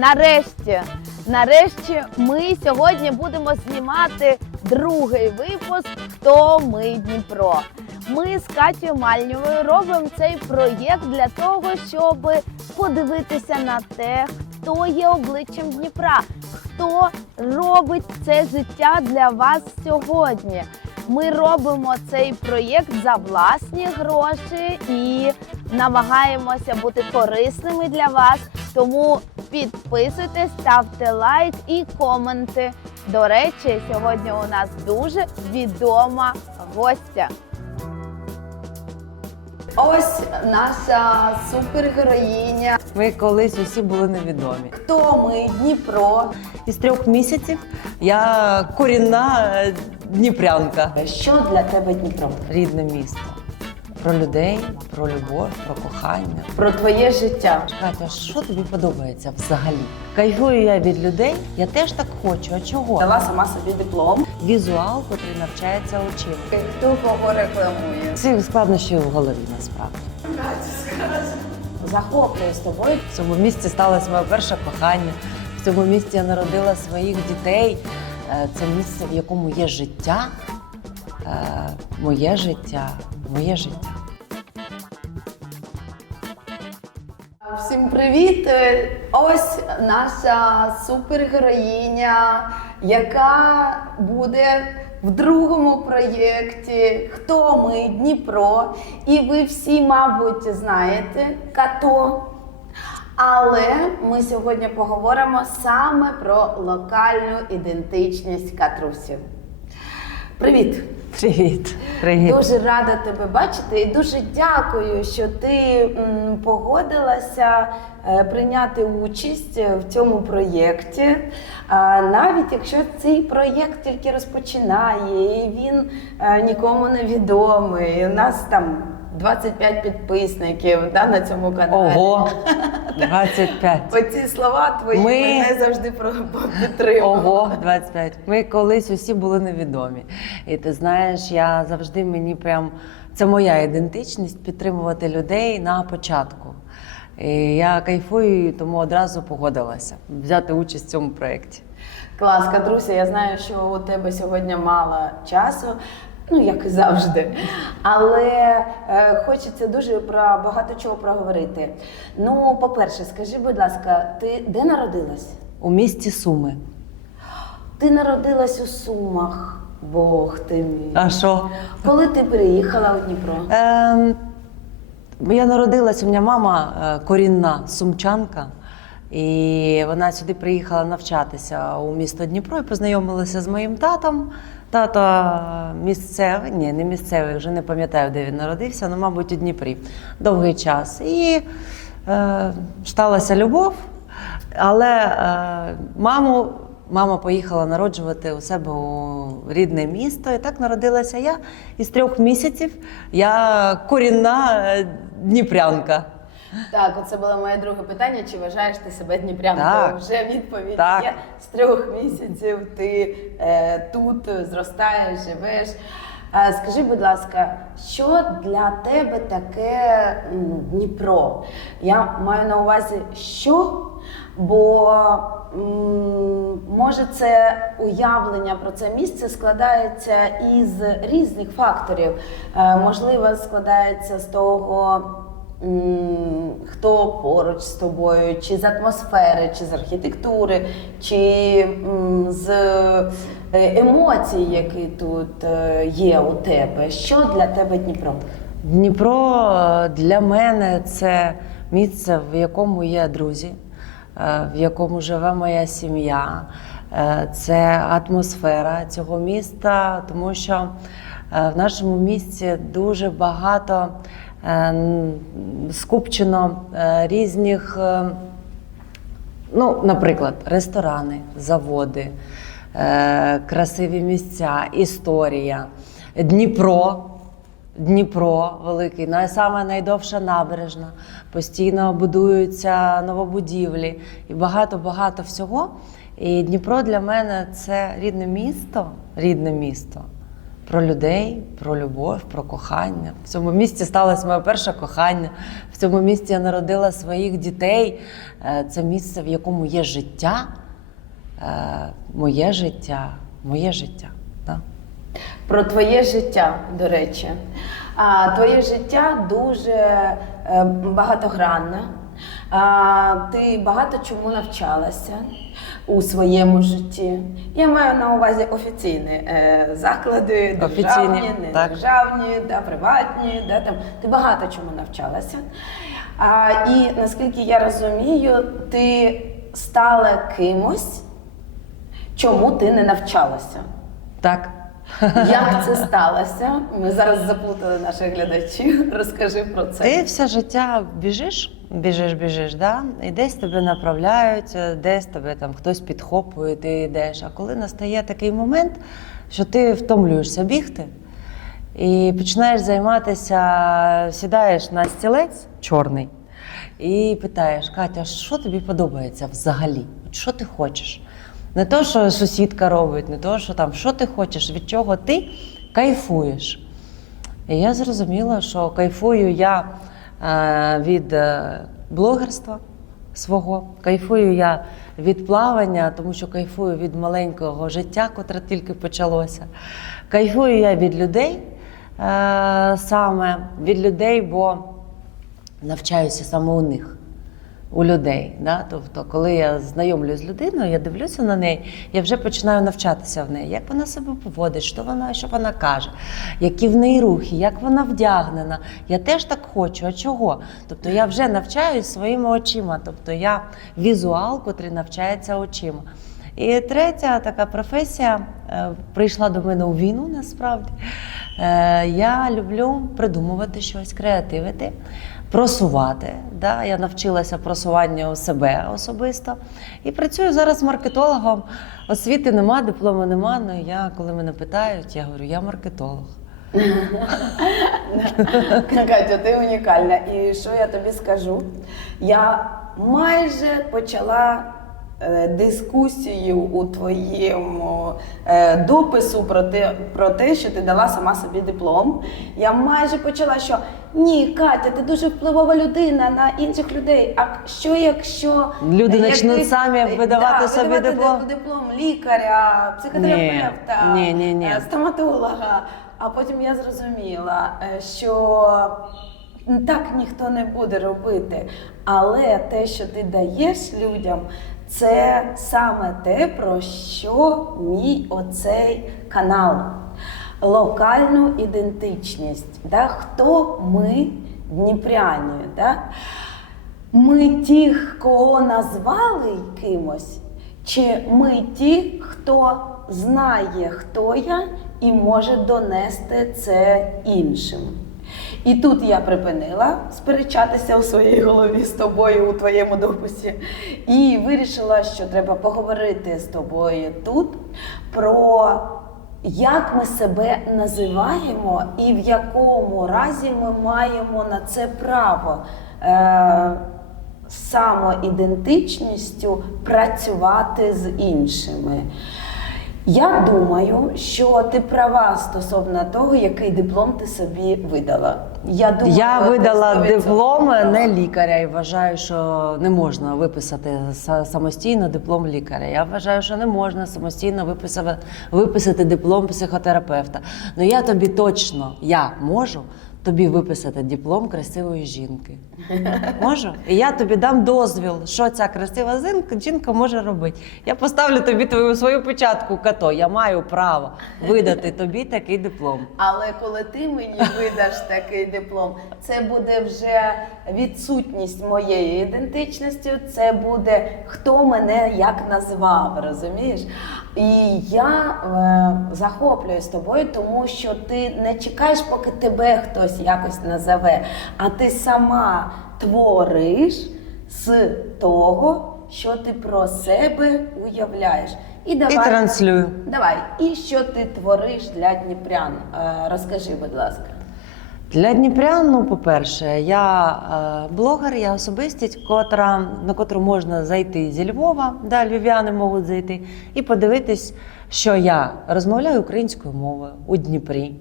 Нарешті, нарешті, ми сьогодні будемо знімати другий випуск Хто ми Дніпро. Ми з Катєю Мальнєвою робимо цей проєкт для того, щоб подивитися на те, хто є обличчям Дніпра, хто робить це життя для вас сьогодні. Ми робимо цей проєкт за власні гроші і намагаємося бути корисними для вас. Тому підписуйтесь, ставте лайк і коменти. До речі, сьогодні у нас дуже відома гостя. Ось наша супергероїня. Ми колись усі були невідомі. Хто ми? Дніпро. Із трьох місяців я корінна е, дніпрянка. Що для тебе Дніпро? Рідне місто. Про людей, про любов, про кохання. Про твоє життя. Катя, що тобі подобається взагалі? Кайфую я від людей, я теж так хочу. А чого? Дала сама собі диплом. Візуал, котрий навчається очима. Хто кого рекламує? Цих складнощів в голові насправді. Захоплюю з тобою. В цьому місці сталося моє перше кохання. В цьому місці я народила своїх дітей. Е, Це місце, в якому є життя. Е, Моє життя, моє життя. Всім привіт! Е, Ось наша супергероїня, яка буде в другому проєкті Хто ми Дніпро. І ви всі, мабуть, знаєте като. Але ми сьогодні поговоримо саме про локальну ідентичність катрусів. Привіт! Привіт. Привіт. Дуже рада тебе бачити і дуже дякую, що ти погодилася е, прийняти участь в цьому проєкті. Навіть якщо цей проєкт тільки розпочинає, і він е, нікому не відомий. У нас там 25 підписників да, на цьому каналі. Ого, 25. Оці слова твої Ми- мене завжди про- підтримували. Ого, 25. Ми колись усі були невідомі. І ти знаєш, я завжди мені прям це моя ідентичність підтримувати людей на початку. І я кайфую, і тому одразу погодилася взяти участь в цьому проєкті. Клас, Катруся, я знаю, що у тебе сьогодні мало часу, ну як і завжди. Але е, хочеться дуже про багато чого проговорити. Ну, по-перше, скажи, будь ласка, ти де народилась? У місті Суми. Ти народилась у Сумах. Бог ти мій. А що? Коли ти переїхала у Дніпро? Ем, я народилась, у мене мама е, корінна сумчанка, і вона сюди приїхала навчатися у місто Дніпро і познайомилася з моїм татом. Тато місцевий, ні, не місцевий, вже не пам'ятаю, де він народився, але, мабуть, у Дніпрі довгий час. І е, сталася любов, але е, маму Мама поїхала народжувати у себе у рідне місто, і так народилася я. Із трьох місяців я корінна е, дніпрянка. Так, оце було моє друге питання. Чи вважаєш ти себе дніпрянкою? Так. Вже відповідь Так. є. З трьох місяців ти е, тут зростаєш, живеш. Е, скажи, будь ласка, що для тебе таке Дніпро? Я маю на увазі, що? Бо може це уявлення про це місце складається із різних факторів. Е, можливо, складається з того. Хто поруч з тобою, чи з атмосфери, чи з архітектури, чи з е, емоцій, які тут е, є у тебе. Що для тебе Дніпро? Дніпро е, для мене це місце, в якому є друзі, в якому живе моя сім'я. Це атмосфера цього міста, тому що в нашому місті дуже багато скупчено е, різних. е, Ну, наприклад, ресторани, заводи, е, красиві місця, історія, Дніпро. Дніпро великий, саме найдовша набережна. Постійно будуються новобудівлі і багато-багато всього. І Дніпро для мене це рідне місто, рідне місто, про людей, про любов, про кохання. В цьому місті сталося моє перше кохання. В цьому місті я народила своїх дітей. Е, Це місце, в якому є життя, Е, моє життя, моє життя. Да. Про твоє життя, до речі. А, твоє життя дуже е, багатогранне. А, ти багато чому навчалася у своєму житті. Я маю на увазі офіційні е, заклади, державні, Офіційні, так. недержавні, да, приватні. Да, там. Ти багато чому навчалася. А, і наскільки я розумію, ти стала кимось, чому ти не навчалася. Так. Як це сталося? Ми зараз заплутали наших глядачів. Розкажи про це. Ти все життя біжиш, біжиш, біжиш, да? і десь тебе направляють, десь тебе там хтось підхопує, ти йдеш. А коли настає такий момент, що ти втомлюєшся бігти і починаєш займатися, сідаєш на стілець чорний і питаєш, Катя, що тобі подобається взагалі? Що ти хочеш? Не то, що сусідка робить, не то, що там, що ти хочеш, від чого ти кайфуєш. І я зрозуміла, що кайфую я е, від е, блогерства свого, кайфую я від плавання, тому що кайфую від маленького життя, котре тільки почалося. Кайфую я від людей е, саме, від людей, бо навчаюся саме у них. У людей, да? тобто, коли я знайомлюсь з людиною, я дивлюся на неї, я вже починаю навчатися в неї, як вона себе поводить, що вона, що вона каже, які в неї рухи, як вона вдягнена. Я теж так хочу. А чого? Тобто я вже навчаюсь своїми очима, тобто я візуал, котрий навчається очима. І третя така професія е, прийшла до мене у війну насправді. Е, Я люблю придумувати щось, креативити, просувати. Да? Я навчилася просуванню себе особисто. І працюю зараз маркетологом. Освіти нема, диплому нема. Ну я, коли мене питають, я говорю, я маркетолог. Катя, ти унікальна. І що я тобі скажу? Я майже почала дискусію у твоєму е, допису про те, про те, що ти дала сама собі диплом. Я майже почала, що ні, Катя, ти дуже впливова людина на інших людей. А що якщо Люди е, почнуть якийсь- самі видавати собі видавати диплом? диплом лікаря, психотерапевта, Ні, ні, ні. е, стоматолога. А потім я зрозуміла, е, що так ніхто не буде робити. Але те, що ти даєш людям, це саме те, про що мій оцей канал. Локальну ідентичність. Да? Хто ми дніпряні? Да? Ми ті, кого назвали кимось, чи ми ті, хто знає, хто я, і може донести це іншим. І тут я припинила сперечатися у своїй голові з тобою у твоєму дописі, і вирішила, що треба поговорити з тобою тут про як ми себе називаємо і в якому разі ми маємо на це право. Е- самоідентичністю працювати з іншими. Я думаю, що ти права стосовно того, який диплом ти собі видала. Я думаю, Я видала диплом не лікаря і вважаю, що не можна виписати са- самостійно диплом лікаря. Я вважаю, що не можна самостійно виписати, виписати диплом психотерапевта. Ну я тобі точно я можу тобі виписати диплом красивої жінки. Можу? І я тобі дам дозвіл, що ця красива жінка може робити. Я поставлю тобі твою свою печатку като. Я маю право видати тобі такий диплом. Але коли ти мені видаш такий диплом, це буде вже відсутність моєї ідентичності, це буде хто мене як назвав, розумієш? І я е, захоплююсь тобою, тому що ти не чекаєш, поки тебе хтось якось назове, а ти сама твориш з того, що ти про себе уявляєш. І давай І транслюю. Давай, і що ти твориш для дніпрян? Е, Розкажи, будь ласка. Для Дніпрян, ну, по-перше, я е, блогер, я особистість, котра, на котру можна зайти зі Львова, да, львів'яни можуть зайти, і подивитись, що я розмовляю українською мовою у Дніпрі,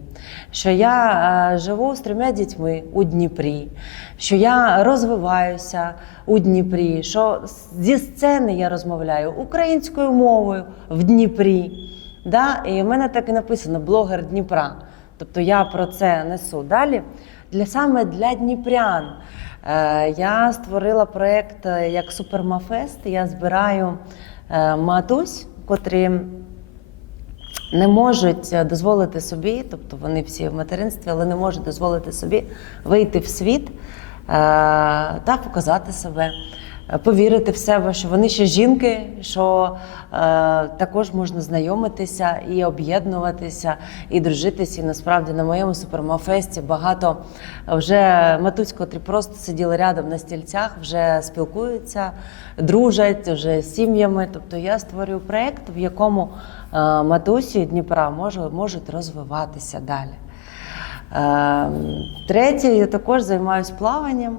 що я е, живу з трьома дітьми у Дніпрі, що я розвиваюся у Дніпрі, що зі сцени я розмовляю українською мовою в Дніпрі. Да? І в мене так і написано блогер Дніпра. Тобто я про це несу далі. Для саме для дніпрян е, я створила проєкт е, як Супермафест. Я збираю е, матусь, котрі не можуть дозволити собі, тобто вони всі в материнстві, але не можуть дозволити собі вийти в світ та показати себе, повірити в себе, що вони ще жінки, що е, також можна знайомитися і об'єднуватися, і дружитися. І насправді на моєму супермафесті багато вже матусь, котрі просто сиділи рядом на стільцях, вже спілкуються, дружать вже з сім'ями. Тобто я створюю проєкт, в якому е, матусі Дніпра можуть, можуть розвиватися далі. Е, Третє, я також займаюся плаванням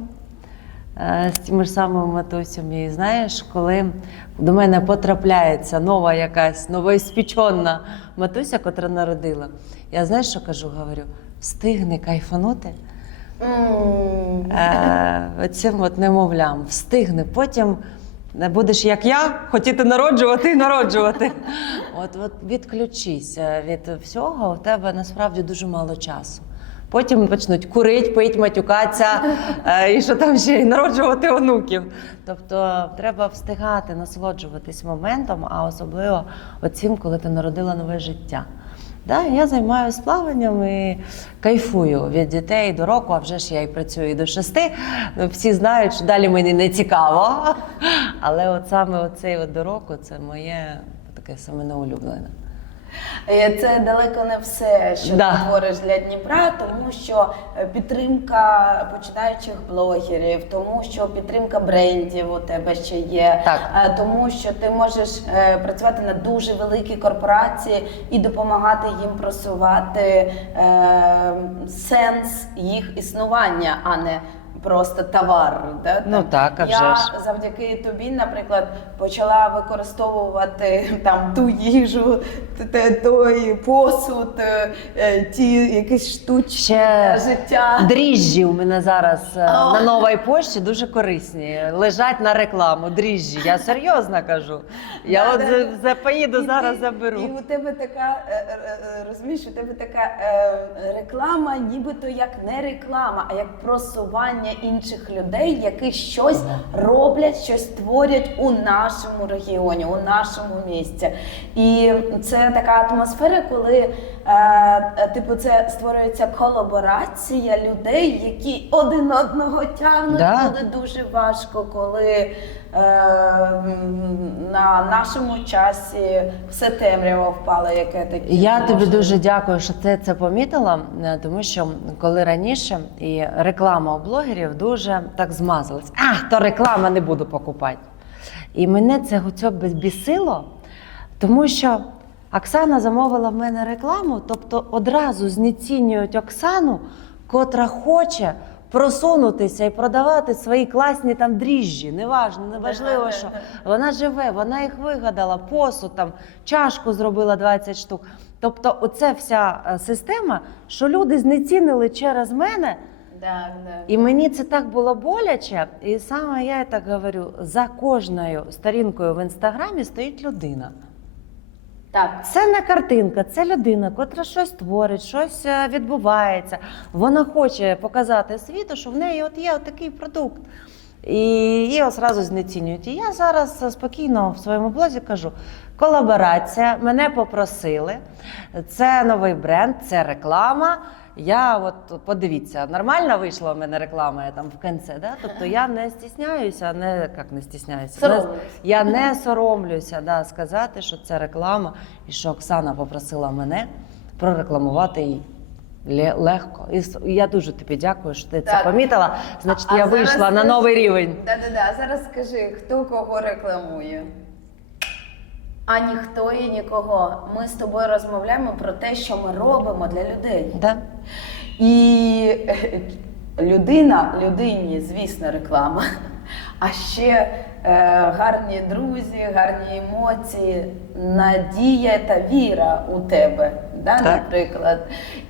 з тими ж самими матусями. І знаєш, коли до мене потрапляється нова якась новоіспічена матуся, котра народила, я знаєш, що кажу? Говорю, встигни кайфанути. Е, Оцим от немовлям, встигни. Потім не будеш як я, хотіти народжувати і народжувати. От, от відключись е, від всього, у тебе насправді дуже мало часу. Потім почнуть курить, пить, матюкатися е, і що там ще й народжувати онуків. Тобто треба встигати насолоджуватись моментом, а особливо оцім, коли ти народила нове життя. Да, я займаюся плаванням і кайфую від дітей до року, а вже ж я і працюю до шести. Всі знають, що далі мені не цікаво. Але от саме оцей от до року це моє таке саме неулюблене. Е, Це далеко не все, що Да. ти твориш для Дніпра, тому що е, підтримка починаючих блогерів, тому що підтримка брендів у тебе ще є, Так. е, тому що ти можеш працювати на дуже великі корпорації і допомагати їм просувати е, сенс їх існування, а не. Просто товар, да? Ну так, а я вже ж. завдяки тобі, наприклад, почала використовувати там ту їжу, т- той посуд, е, е, ті якісь штучки Ще для життя. Дріжджі у мене зараз е, О. на новій пошті дуже корисні. Лежать на рекламу. Дріжджі. Я серйозно кажу. Я Да, от да, за- за поїду І зараз ти- заберу. І у тебе така е, е, е, розумієш, у тебе така е, реклама, нібито як не реклама, а як просування інших людей, які щось роблять, щось творять у нашому регіоні, у нашому місті. І це така атмосфера, коли е, типу це створюється колаборація людей, які один одного тягнуть, Да. дуже важко, коли на нашому часі все темрява впала, яке таке. Я тобі дуже дякую, що ти це помітила, е, тому що коли раніше і реклама у блогерів дуже так змазалась. А, то реклама не буду покупати. І мене це бісило, тому що Оксана замовила в мене рекламу, тобто одразу знецінюють Оксану, котра хоче просунутися і продавати свої класні там дріжджі. Неважно, неважливо, що вона живе, вона їх вигадала, посуд там, чашку зробила 20 штук. Тобто, оце вся е, система, що люди знецінили через мене. Да. І мені це так було боляче. І саме я так говорю: за кожною сторінкою в інстаграмі стоїть людина. Так. Це не картинка, це людина, котра щось творить, щось е, відбувається. Вона хоче показати світу, що в неї от є такий продукт. І її одразу знецінюють. І я зараз спокійно в своєму блозі кажу: колаборація, мене попросили. Це новий бренд, це реклама. Я от подивіться, нормально вийшла в мене реклама я там в кінці, да? Тобто я не стісняюся, не як не стісняюся. не- я не соромлюся да, сказати, що це реклама, і що Оксана попросила мене прорекламувати її. Легко. І я дуже тобі дякую, що ти Так. це помітила. Значить, А я зараз вийшла на новий рівень. Да-да-да. Зараз скажи, хто кого рекламує? А ніхто і нікого. Ми з тобою розмовляємо про те, що ми робимо для людей. Да? І е, людина, людині, звісно, реклама. А ще е, гарні друзі, гарні емоції, надія та віра у тебе, да, Так. наприклад.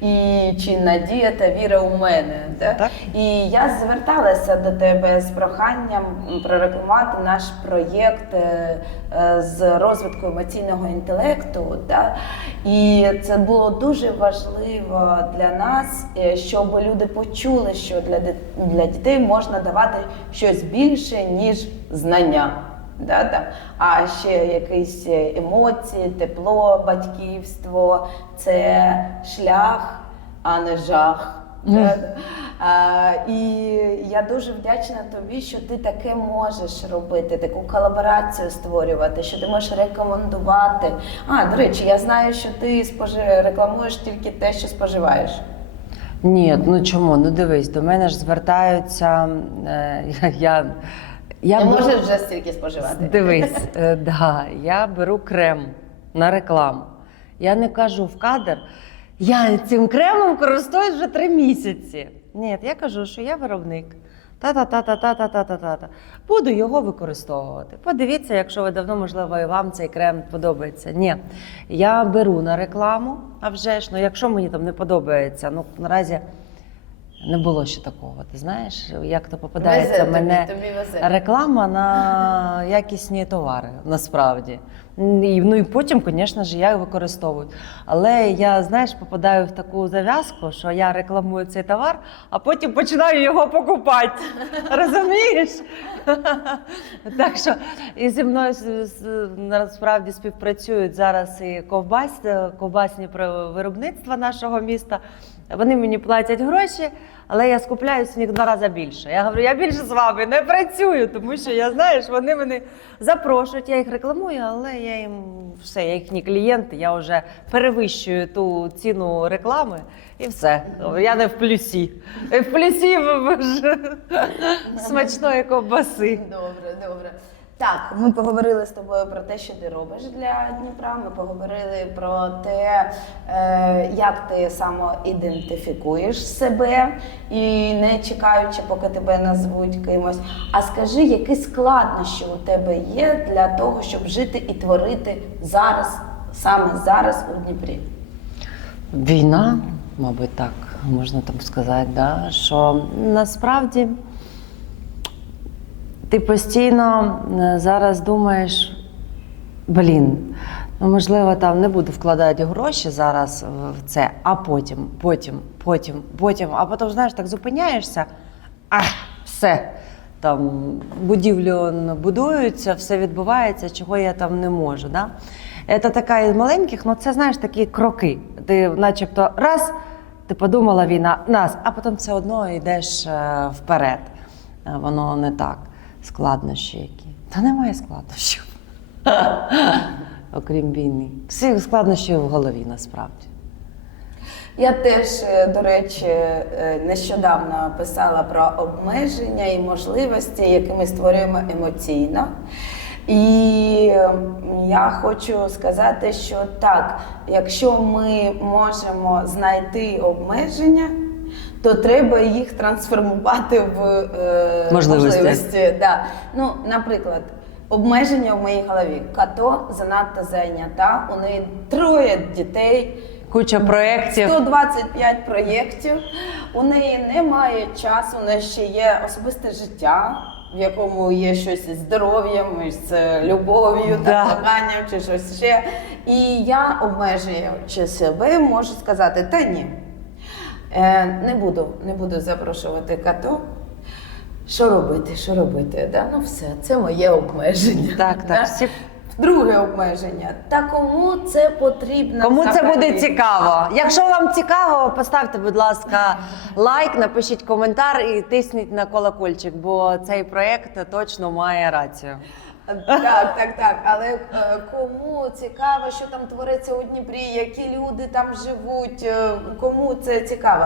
І чи надія та віра у мене. Да? Так. І я зверталася до тебе з проханням прорекламувати наш проєкт е, е, з розвитку емоційного інтелекту. Да? І це було дуже важливо для нас, е, щоб люди почули, що для, для дітей можна давати щось більше, ніж знання. Да, да. А ще якісь е, емоції, тепло, батьківство це шлях, а не жах. А, і я дуже вдячна тобі, що ти таке можеш робити, таку колаборацію створювати, що ти можеш рекомендувати. А, до речі, я знаю, що ти спожи... рекламуєш тільки те, що споживаєш. Ні, ну чому? Ну дивись, до мене ж звертаються. Е, я, я, Не беру- можеш вже стільки споживати. Дивись, е, да, я беру крем на рекламу. Я не кажу в кадр, я цим кремом користуюсь вже три місяці. Ні, я кажу, що я виробник. Та-та-та-та-та-та-та-та-та. Буду його використовувати. Подивіться, якщо ви давно, можливо, і вам цей крем подобається. Ні, я беру на рекламу, а вже ж, ну якщо мені там не подобається, ну наразі не було ще такого. Ти знаєш, як то попадається Везе тобі, мене тобі везе. реклама на якісні товари насправді. І, ну і потім, звісно ж, я їх використовую. Але я, знаєш, попадаю в таку зав'язку, що я рекламую цей товар, а потім починаю його покупати. Розумієш? Так що і зі мною насправді співпрацюють зараз і ковбас, ковбасні виробництва нашого міста. Вони мені платять гроші, але я скупляюсь у них два рази більше. Я говорю, я більше з вами не працюю, тому що я знаєш, вони мене запрошують, я їх рекламую, але я їм все, я їхні клієнти, я вже перевищую ту ціну реклами і все. Я не в плюсі. В плюсі смачної ковбаси. Добре, добре. Так, ми поговорили з тобою про те, що ти робиш для Дніпра. Ми поговорили про те, е, як ти самоідентифікуєш себе і не чекаючи, поки тебе назвуть кимось. А скажи, які складнощі у тебе є для того, щоб жити і творити зараз, саме зараз у Дніпрі? Війна, мабуть, так можна там сказати, да? що насправді ти постійно е, зараз думаєш, блін, ну можливо, там не буду вкладати гроші зараз в це, а потім, потім, потім, потім, а потім, знаєш, так зупиняєшся, а все. Там будівлі он, будуються, все відбувається, чого я там не можу. Да? Це така із маленьких, ну це знаєш такі кроки. Ти начебто раз, ти подумала війна, нас, а потім все одно йдеш е, вперед. Е, Воно не так. Складнощі які. Та немає складнощів. Окрім війни. Всі складнощі в голові насправді. Я теж, е, до речі, е, нещодавно писала про обмеження і можливості, які ми створюємо емоційно. І я хочу сказати, що так, якщо ми можемо знайти обмеження, то треба їх трансформувати в е, Можливості. можливості. Да. Ну, наприклад, обмеження в моїй голові. Като занадто зайнята, у неї троє дітей. Куча проєктів. 125 проєктів. У неї немає часу, у неї ще є особисте життя, в якому є щось із здоров'ям, із е, любов'ю, Да. та коханням чи щось ще. І я обмежуючи себе, можу сказати, та ні. Е, не буду, не буду запрошувати като. Що робити? Що робити? Да? Ну все, це моє обмеження. Так, Да? так. Всі Друге обмеження. Та кому це потрібно? Кому це буде цікаво? Якщо вам цікаво, поставте, будь ласка, лайк, напишіть коментар і тисніть на колокольчик, бо цей проєкт точно має рацію. Так, так, так. Але е, кому цікаво, що там твориться у Дніпрі, які люди там живуть, е, кому це цікаво.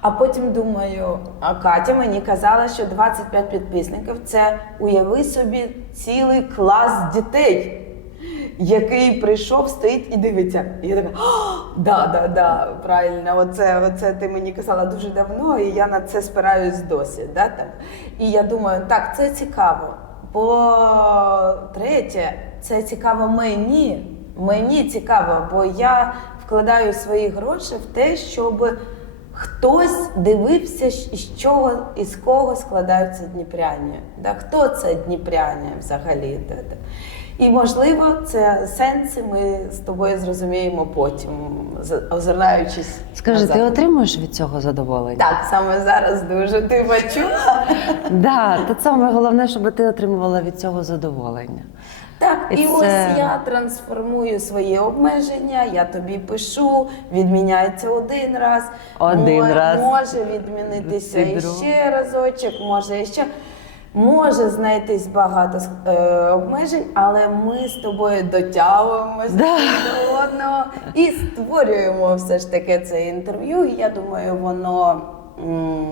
А потім думаю, а Катя мені казала, що 25 підписників це уяви собі цілий клас дітей. який прийшов, стоїть і дивиться. І я така, «О, да, да, да, правильно, оце, оце ти мені казала дуже давно, і я на це спираюсь досі. Да, там. І я думаю, так, це цікаво. Бо третє, це цікаво мені. Мені цікаво, бо я вкладаю свої гроші в те, щоб хтось дивився, з чого із кого складаються дніпряні. Да? Хто це дніпряні взагалі? Да. І можливо, це сенси ми з тобою зрозуміємо потім, озираючись. Скажи, назад. ти отримуєш від цього задоволення? Так, саме зараз дуже ти почула. Да, то саме головне, щоб ти отримувала від цього задоволення. Так, І і це- ось я трансформую свої обмеження, я тобі пишу, відміняється один раз. Один мо- раз. Може відмінитися друг. іще разочок, може іще. Може знайтись багато е, обмежень, але ми з тобою дотягуємося Да. до одного і створюємо все ж таки це інтерв'ю. І я думаю, воно м,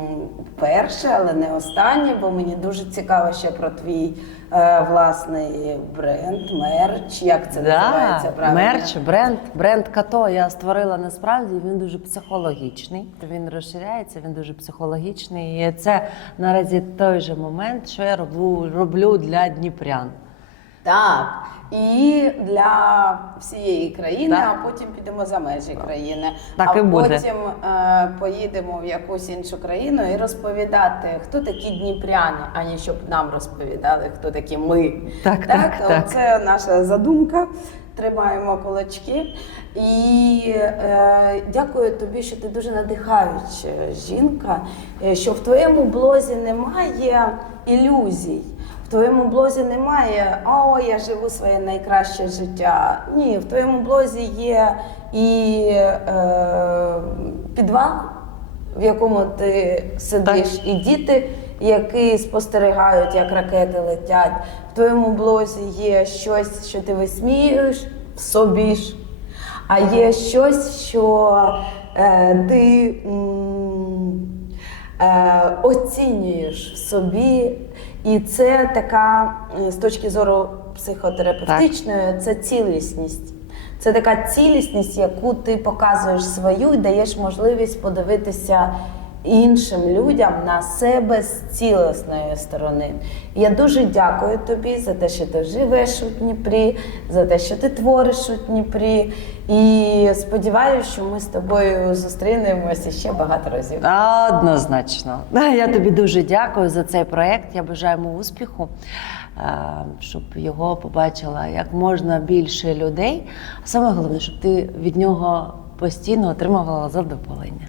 перше, але не останнє, бо мені дуже цікаво ще про твій власний бренд, мерч. Як це називається правильно? мерч, бренд, бренд Като я створила насправді. Він дуже психологічний. Він розширяється, він дуже психологічний. І це наразі той же момент, що я роблю, роблю для дніпрян. Так. І для всієї країни, Так. а потім підемо за межі країни. Так а і буде. потім е, поїдемо в якусь іншу країну і розповідати, хто такі дніпряни, ані щоб нам розповідали, хто такі ми. Так, так, так. Це наша задумка. Тримаємо кулачки. І е, дякую тобі, що ти дуже надихаюча жінка, е, що в твоєму блозі немає ілюзій. В твоєму блозі немає о, я живу своє найкраще життя. Ні, в твоєму блозі є і е, підвал, в якому ти сидиш, і діти, які спостерігають, як ракети летять. В твоєму блозі є щось, що ти висміюєш в собі ж, а є щось, що е, ти. м, е, оцінюєш собі, і це така е, з точки зору психотерапевтичної, це цілісність. Це така цілісність, яку ти показуєш свою і даєш можливість подивитися іншим людям на себе з цілісної сторони. Я дуже дякую тобі за те, що ти живеш у Дніпрі, за те, що ти твориш у Дніпрі. І сподіваюся, що ми з тобою зустрінемося ще багато разів. Однозначно. Я тобі дуже дякую за цей проект. Я бажаю йому успіху, е, щоб його побачила як можна більше людей. А саме головне, щоб ти від нього постійно отримувала задоволення.